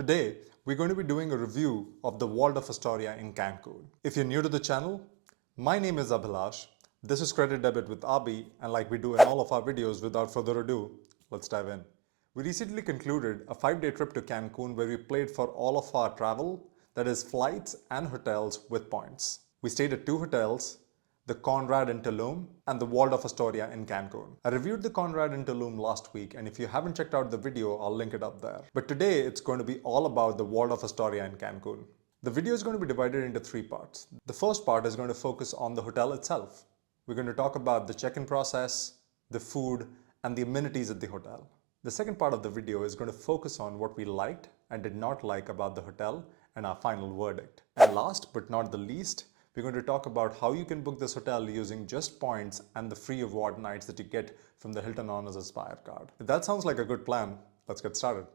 Today, we're going to be doing a review of the Waldorf Astoria in Cancun. If you're new to the channel, my name is Abhilash. This is Credit Debit with Abhi, and like we do in all of our videos, without further ado, let's dive in. We recently concluded a 5-day trip to Cancun where we played for all of our travel, that is flights and hotels with points. We stayed at 2 hotels, the Conrad in Tulum and the Waldorf Astoria in Cancun. I reviewed the Conrad in Tulum last week, and if you haven't checked out the video, I'll link it up there. But today it's going to be all about the Waldorf Astoria in Cancun. The video is going to be divided into 3 parts. The first part is going to focus on the hotel itself. We're going to talk about the check-in process, the food, and the amenities at the hotel. The second part of the video is going to focus on what we liked and did not like about the hotel and our final verdict. And last but not the least, we're going to talk about how you can book this hotel using just points and the free award nights that you get from the Hilton Honors Aspire card. If that sounds like a good plan, let's get started.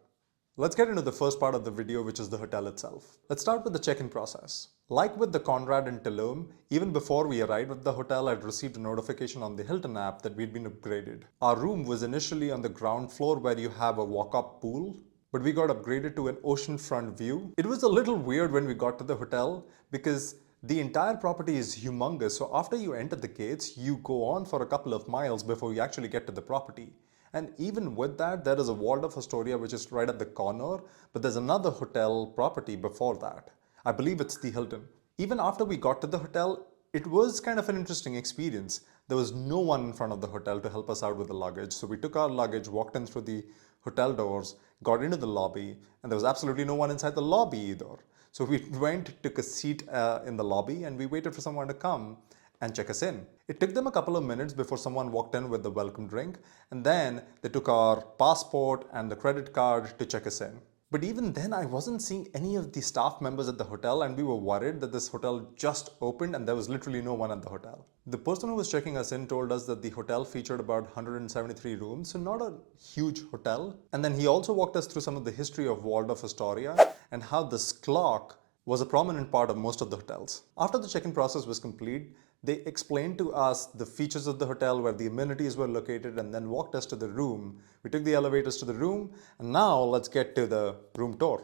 Let's get into the first part of the video, which is the hotel itself. Let's start with the check-in process. Like with the Conrad in Tulum, even before we arrived at the hotel, I'd received a notification on the Hilton app that we'd been upgraded. Our room was initially on the ground floor where you have a walk-up pool, but we got upgraded to an oceanfront view. It was a little weird when we got to the hotel because the entire property is humongous, so after you enter the gates, you go on for a couple of miles before you actually get to the property. And even with that, there is a Waldorf Astoria which is right at the corner, but there's another hotel property before that. I believe it's the Hilton. Even after we got to the hotel, it was kind of an interesting experience. There was no one in front of the hotel to help us out with the luggage, so we took our luggage, walked in through the hotel doors, got into the lobby, and there was absolutely no one inside the lobby either. So we went, took a seat in the lobby, and we waited for someone to come and check us in. It took them a couple of minutes before someone walked in with the welcome drink, and then they took our passport and the credit card to check us in. But even then, I wasn't seeing any of the staff members at the hotel, and we were worried that this hotel just opened and there was literally no one at the hotel. The person who was checking us in told us that the hotel featured about 173 rooms, so not a huge hotel. And then he also walked us through some of the history of Waldorf Astoria and how this clock was a prominent part of most of the hotels. After the check-in process was complete, they explained to us the features of the hotel, where the amenities were located, and then walked us to the room. We took the elevators to the room, and now let's get to the room tour.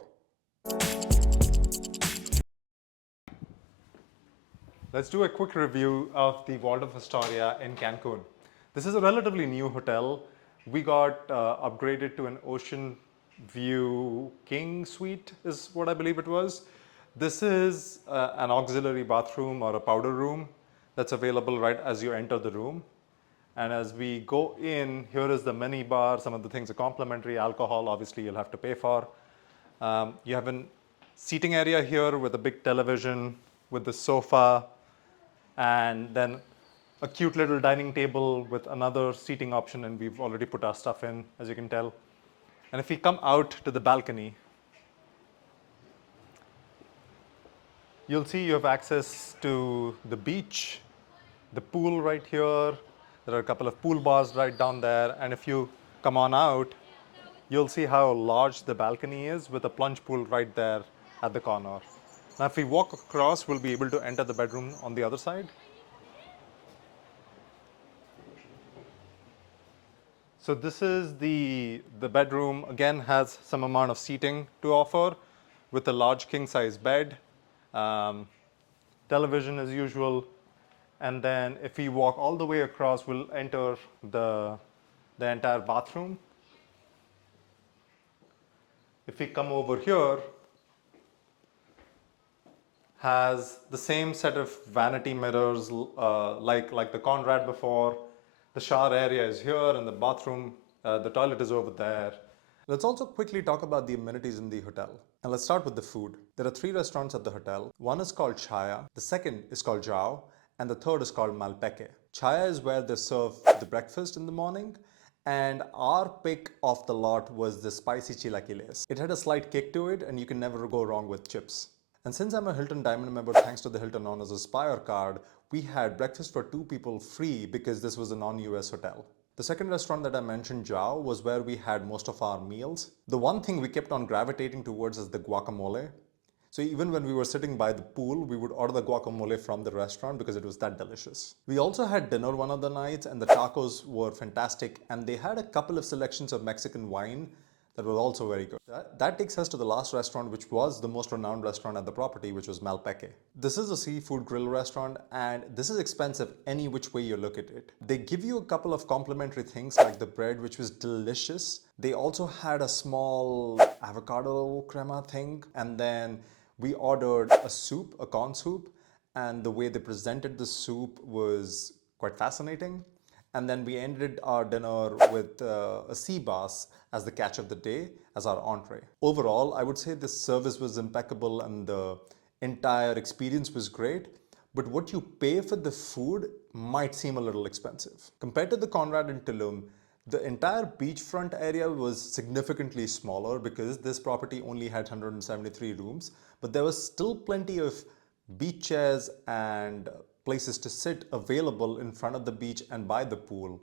Let's do a quick review of the Waldorf Astoria in Cancun. This is a relatively new hotel. We got upgraded to an ocean view king suite is what I believe it was. This is an auxiliary bathroom or a powder room that's available right as you enter the room. And as we go in, here is the mini bar. Some of the things are complimentary. Alcohol, obviously, you'll have to pay for. You have a seating area here with a big television, with the sofa, and then a cute little dining table with another seating option, and we've already put our stuff in, as you can tell. And if we come out to the balcony, you'll see you have access to the beach, the pool right here. There are a couple of pool bars right down there. And if you come on out, you'll see how large the balcony is with a plunge pool right there at the corner. Now, if we walk across, we'll be able to enter the bedroom on the other side. So this is the bedroom. Again, has some amount of seating to offer with a large king-size bed, television as usual. And then if we walk all the way across, we'll enter the entire bathroom. If we come over here, has the same set of vanity mirrors like the Conrad before. The shower area is here, and the bathroom, the toilet is over there. Let's also quickly talk about the amenities in the hotel. And let's start with the food. There are 3 restaurants at the hotel. One is called Chaya, the second is called Jao, and the third is called Malpeque. Chaya is where they serve the breakfast in the morning, and our pick of the lot was the spicy chilaquiles. It had a slight kick to it, and you can never go wrong with chips. And since I'm a Hilton Diamond member thanks to the Hilton Honors Aspire card, we had breakfast for 2 people free because this was a non-US hotel. The second restaurant that I mentioned, Jao, was where we had most of our meals. The one thing we kept on gravitating towards is the guacamole. So even when we were sitting by the pool, we would order the guacamole from the restaurant because it was that delicious. We also had dinner one of the nights, and the tacos were fantastic, and they had a couple of selections of Mexican wine That was also very good. That takes us to the last restaurant, which was the most renowned restaurant at the property, which was Malpeke. This is a seafood grill restaurant, and this is expensive any which way you look at it. They give you a couple of complimentary things like the bread, which was delicious. They also had a small avocado crema thing, and then we ordered a soup, a corn soup, and the way they presented the soup was quite fascinating. And then we ended our dinner with a sea bass as the catch of the day, as our entree. Overall, I would say the service was impeccable and the entire experience was great. But what you pay for the food might seem a little expensive. Compared to the Conrad in Tulum, the entire beachfront area was significantly smaller because this property only had 173 rooms, but there was still plenty of beach chairs and places to sit available in front of the beach and by the pool,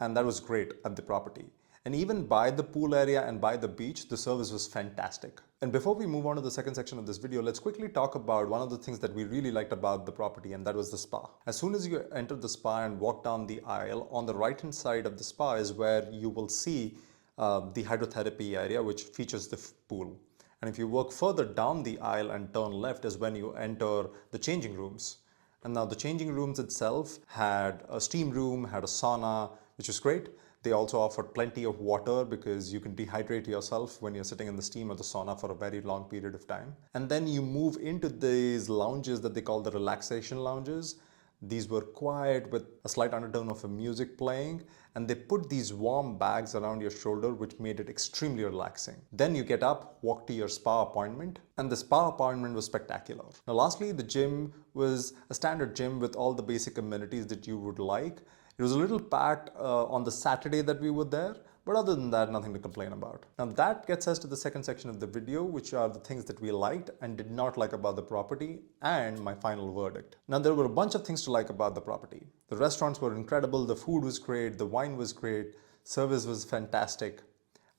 and that was great at the property. And even by the pool area and by the beach, the service was fantastic. And before we move on to the second section of this video, let's quickly talk about one of the things that we really liked about the property, and that was the spa. As soon as you enter the spa and walk down the aisle, on the right hand side of the spa is where you will see the hydrotherapy area, which features the pool. And if you walk further down the aisle and turn left is when you enter the changing rooms. And now the changing rooms itself had a steam room, had a sauna, which was great. They also offered plenty of water because you can dehydrate yourself when you're sitting in the steam or the sauna for a very long period of time. And then you move into these lounges that they call the relaxation lounges. These were quiet with a slight undertone of a music playing, and they put these warm bags around your shoulder, which made it extremely relaxing. Then you get up, walk to your spa appointment, and the spa appointment was spectacular. Now lastly, the gym was a standard gym with all the basic amenities that you would like. It was a little packed on the Saturday that we were there, but other than that, nothing to complain about. Now that gets us to the second section of the video, which are the things that we liked and did not like about the property, and my final verdict. Now there were a bunch of things to like about the property. The restaurants were incredible, the food was great, the wine was great, service was fantastic.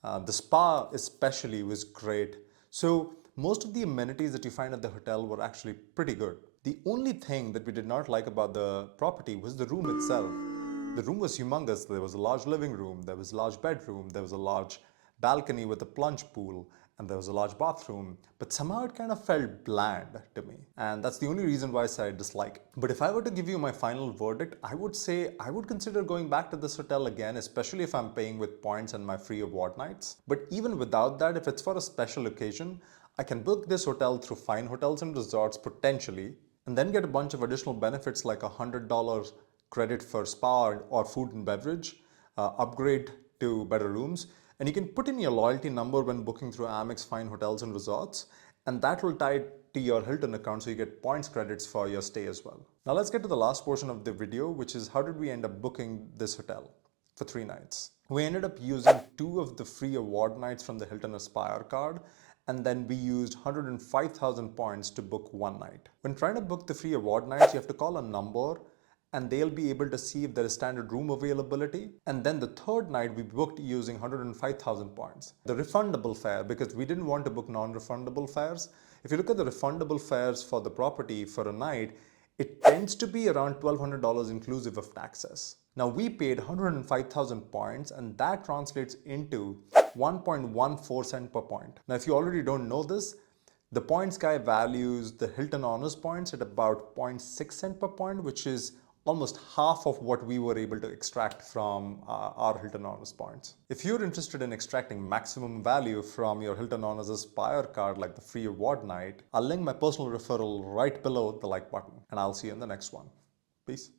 The spa especially was great. So most of the amenities that you find at the hotel were actually pretty good. The only thing that we did not like about the property was the room itself. The room was humongous. There was a large living room, there was a large bedroom, there was a large balcony with a plunge pool, and there was a large bathroom. But somehow it kind of felt bland to me. And that's the only reason why I said dislike. But if I were to give you my final verdict, I would say I would consider going back to this hotel again, especially if I'm paying with points and my free award nights. But even without that, if it's for a special occasion, I can book this hotel through fine hotels and resorts potentially, and then get a bunch of additional benefits like $100 credit for spa or food and beverage, upgrade to better rooms, and you can put in your loyalty number when booking through Amex Fine Hotels and Resorts, and that will tie to your Hilton account so you get points credits for your stay as well. Now let's get to the last portion of the video, which is how did we end up booking this hotel for 3 nights. We ended up using 2 of the free award nights from the Hilton Aspire card, and then we used 105,000 points to book 1 night. When trying to book the free award nights, you have to call a number and they'll be able to see if there is standard room availability. And then the 3rd night we booked using 105,000 points. The refundable fare, because we didn't want to book non-refundable fares. If you look at the refundable fares for the property for a night, it tends to be around $1,200 inclusive of taxes. Now we paid 105,000 points, and that translates into 1.14 cent per point. Now if you already don't know this, the points guy values the Hilton Honors points at about 0.6 cent per point, which is almost half of what we were able to extract from our Hilton Honors points. If you're interested in extracting maximum value from your Hilton Honors Aspire card, like the free award night, I'll link my personal referral right below the like button, and I'll see you in the next one. Peace.